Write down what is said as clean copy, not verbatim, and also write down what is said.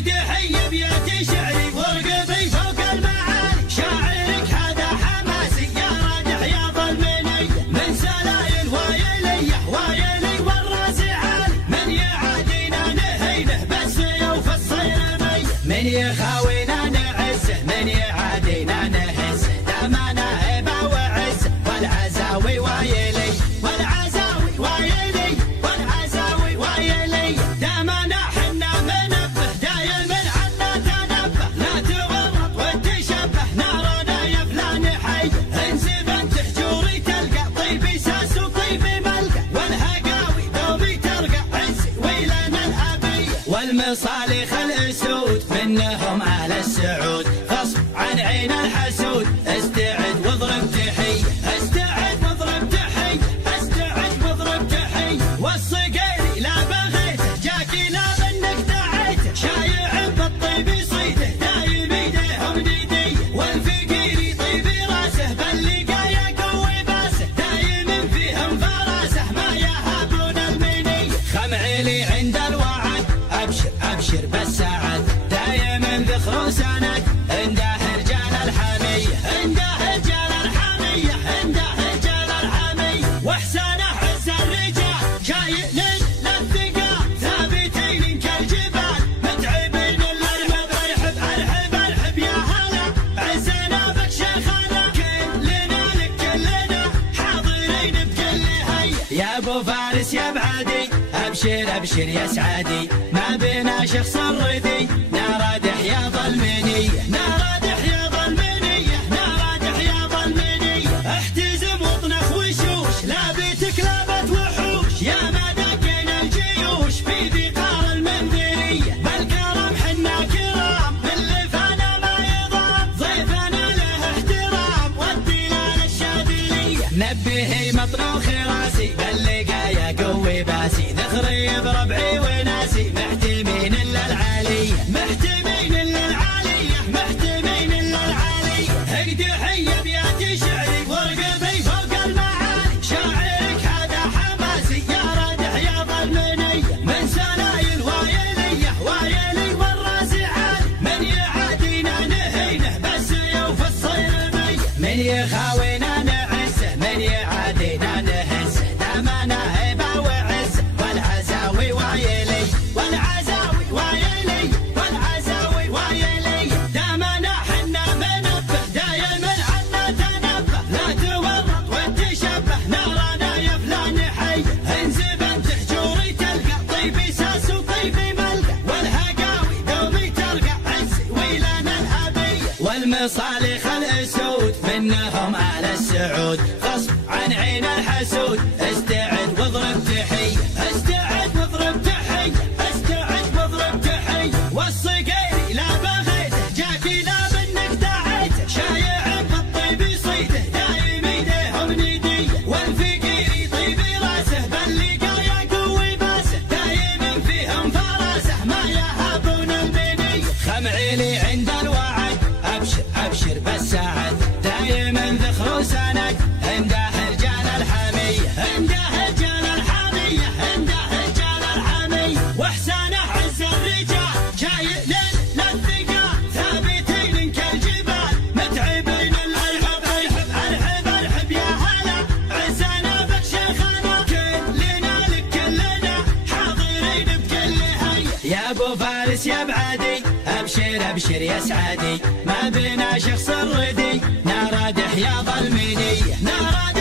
تحية بيت شعري ورقبي فوق المعالي، شاعرك هذا حماسي يا رادح يا ظلمني، من سلايل وايليه وايلي والراس عالي، من يعادينا نهينه بالسيوف الصيرمي، من يخاوينا نعزه من يعادينا نهزه، دامنا هبه وعزه والعزاوي وايلي والعزاوي وايلي والعزاوي وايلي، دامنا حنا منبه دايم عنا تنبه، لا تغرط وتشبه نارنا يا فلان حي، انزب انت حجوري تلقى طيبي ساس وطيبي ملقى، والهقاوي دوبي ترقى عزي ويلنا الابي، والمصالح الاسود منهم اهل السعود، غصب عن عين الحسود، استعد واضرب تحيه استعد واضرب تحيه استعد واضرب تحيه، والصقيري لا بغيته جاكي لا منك دعيته، شايع بالطيب يصيده دايم ايديهم نيديه، والفقيري طيبي راسه باللقايا قوي باسه، دايم فيهم فراسه ما يهابون المني، خمعيلي عند الوعد ابشر ابشر بالسعد، دايم ذخر سند عنده رجال الحميه عنده رجال الحميه عنده رجال الحميه، واحسانه عز الرجال شايل للثقال، ثابتين كالجبال متعبين الارحب ارحب ارحب ارحب يا هلا، عزنا بك شيخنا كلنا لك كلنا حاضرين بكل هي، يا ابو فارس يا بعدي ابشر ابشر يا سعادي، ما بينا شخص الردي نارادح يا ظلمنيه نارادح يا ظلمنيه نارادح يا ظلمنيه، احتزم واطنخ وشوش لابتك لابت وحوش، يا ما دقينا الجيوش في ذقار المنذريه، بالكرم حنا كرام اللي فانا ما يضام، ضيفنا له احترام والدلال الشاذليه، نبهي مطنوخ راسي باللقايا قوي باسي، ذخري بربعي وناسي محتمين الا العاليه محتمين الا العاليه محتمين الا العاليه، هيدي حيه بيت شعري ورقبي فوق المعالي، شاعرك هذا حماسي يا رادح يا ظلمني، من سلايل وايليه وايلي والراس عالي، من يعادينا نهينه بالسيوف الصيرمي، من يخاوينا نعزه من يعادينا نهزه، دامنا هبه وعزه والعزاوي وايلي والعزاوي وايلي والعزاوي وايلي، دامنا حنا منبه دايم عنا تنبه، لا تورط وتشبه نارنا يا فلان حي، انزب انت حجوري تلقى طيبي ساس وطيبي ملقى، والهقاوي دوبي ترقى عزي ويلنا الابي، والمصالح الاسود منهم اهل السعود، غصب عن عين الحسود استعد واضرب تحيه استعد واضرب تحيه استعد واضرب تحيه، والصقيري لا بغيته جاكي لا منك دعيته، شايع بالطيب يصيده دايم ايديهم نيديه، والفقيري طيبي راسه باللقايا قوي باسه، دايم فيهم فراسه ما يهابون المني، خمعيلي عند الوعد ابشر ابشر بالسعد، دايم ذخر سند عنده رجال الحميه عنده رجال الحميه عنده رجال الحميه، واحسانه عز الرجال شايل للثقال، ثابتين كالجبال متعبين الارحب ارحب ارحب ارحب يا هلا، عزنا بك شيخنا كلنا لك كلنا حاضرين بكل هي، يا ابو فارس يا بعدي ابشر ابشر يا سعادي، ما بينا شخص الردي نارادح يا ظلمنيه نارادح